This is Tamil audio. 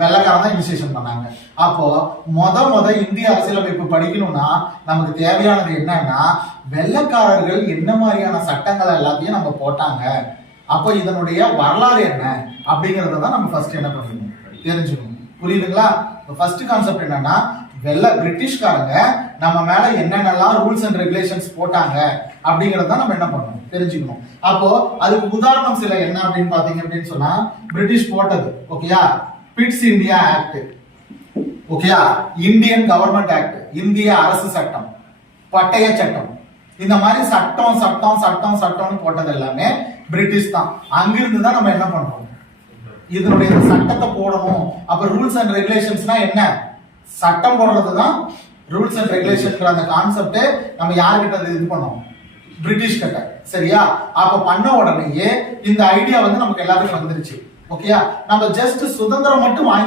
வெள்ளக்காரன் தான் இனிஷியேஷன் பண்ணாங்க. அப்போ முத இந்திய அரசியலமைப்பு படிக்கணும்னா நமக்கு தேவையானது என்னன்னா வெள்ளக்காரர்கள் என்ன மாதிரியான சட்டங்களை எல்லாத்தையும் நம்ம போட்டாங்க, அப்போ இதனுடைய வரலாறு என்ன அப்படிங்கறத தான் நம்ம ஃபர்ஸ்ட் என்ன பண்ணணும் தெரிஞ்சுக்கணும். புரியுதுங்களா? ஃபர்ஸ்ட் கான்செப்ட் என்னன்னா பிரிட்டிஷ்காரங்க நம்ம மேல என்னென்னலாம் ரூல்ஸ் அண்ட் ரெகுலேஷன்ஸ் போட்டாங்க அப்படிங்கறத நம்ம என்ன பண்ணணும் தெரிஞ்சுக்கணும். அப்போ அதுக்கு உதாரணம் சில என்ன அப்படின்னு பாத்தீங்க அப்படின்னு சொன்னா பிரிட்டிஷ் போட்டது ஓகேயா, பிட்ஸ் இந்தியா ஆக்ட் ஓகேயா, இந்தியன் கவர்மெண்ட் ஆக்ட் இந்திய அரசு சட்டம், பட்டய சட்டம், இந்த மாதிரி சட்டம் சட்டம் சட்டம் சட்டம்னு போட்டது எல்லாமே பிரிட்டிஷ் தான். அங்கிருந்து தான் நம்ம என்ன பண்றோம் இதனுடைய சட்டத்தை போடணும். அப்ப ரூல்ஸ் அண்ட் ரெகுலேஷன்ஸ்னா என்ன, சட்டம் போடுறதுதான் ரூல்ஸ் அண்ட் ரெகுலேஷன். அந்த கான்செப்ட் நம்ம யாருக்கிட்ட இது பண்ணோம், பிரிட்டிஷ் கிட்ட. சரியா? அப்ப பண்ண உடனேயே இந்த ஐடியா வந்து நமக்கு எல்லாத்துக்கும் வந்துருச்சு. ஓகேயா? நம்ம ஜஸ்ட் சுதந்திரம் மட்டும் வாங்கி